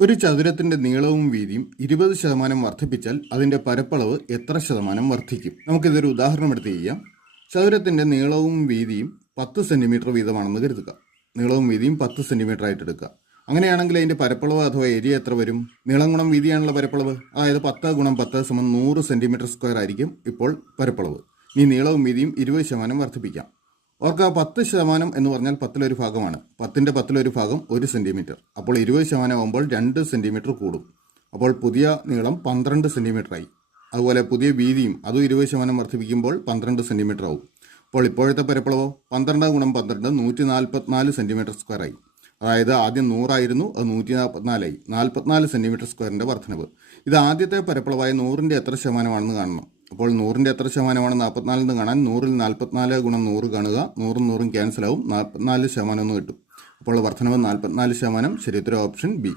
ഒരു ചതുരത്തിന്റെ നീളവും വീതിയും 20% വർദ്ധിപ്പിച്ചാൽ അതിന്റെ പരപ്പളവ് എത്ര ശതമാനം വർദ്ധിക്കും? നമുക്കിതൊരു ഉദാഹരണം എടുത്ത് ചെയ്യാം. ചതുരത്തിന്റെ നീളവും വീതിയും 10 സെന്റിമീറ്റർ വീതമാണെന്ന് കരുതുക. നീളവും വീതിയും 10 സെന്റിമീറ്റർ ആയിട്ട് എടുക്കുക. അങ്ങനെയാണെങ്കിൽ അതിന്റെ പരപ്പളവ് അഥവാ ഏരിയ എത്ര വരും? നീളം ഗുണം വീതിയാണുള്ള പരപ്പളവ്. അതായത് 10 ഗുണം 10 സമം 100 സെന്റിമീറ്റർ സ്ക്വയർ ആയിരിക്കും ഇപ്പോൾ പരപ്പളവ്. ഈ നീളവും വീതിയും 20% വർദ്ധിപ്പിക്കാം. ഓർക്കുക, 10% എന്ന് പറഞ്ഞാൽ 10 ഭാഗമാണ്. 10ന്റെ 10 ഭാഗം 1 സെന്റിമീറ്റർ. അപ്പോൾ 20% ആകുമ്പോൾ 2 സെന്റിമീറ്റർ കൂടും. അപ്പോൾ പുതിയ നീളം 12 സെന്റിമീറ്റർ ആയി. അതുപോലെ പുതിയ വീതിയും അതും 20% വർദ്ധിപ്പിക്കുമ്പോൾ 12 സെന്റിമീറ്റർ ആവും. അപ്പോൾ ഇപ്പോഴത്തെ പരപ്പളവോ 12 ഗുണം 12 144 സെന്റിമീറ്റർ സ്ക്വയർ ആയി. അതായത് ആദ്യം 100 ആയിരുന്നു, അത് 144 ആയി. 44 സെന്റിമീറ്റർ സ്ക്വയറിന്റെ വർധനവ്. ഇത് ആദ്യത്തെ പരപ്പളവായ 100ന്റെ എത്ര ശതമാനമാണെന്ന് കാണണം. അപ്പോൾ 100ന്റെ എത്ര ശതമാനമാണ് 44 എന്ന് കാണാൻ 100ൽ 44 ഗുണം 100 കാണുക. 100ഉം 100ഉം ക്യാൻസൽ ആവും. 44% എന്ന് കിട്ടും. അപ്പോൾ വർധനവ് 44%. ശരി ഉത്തരം ഓപ്ഷൻ ബി.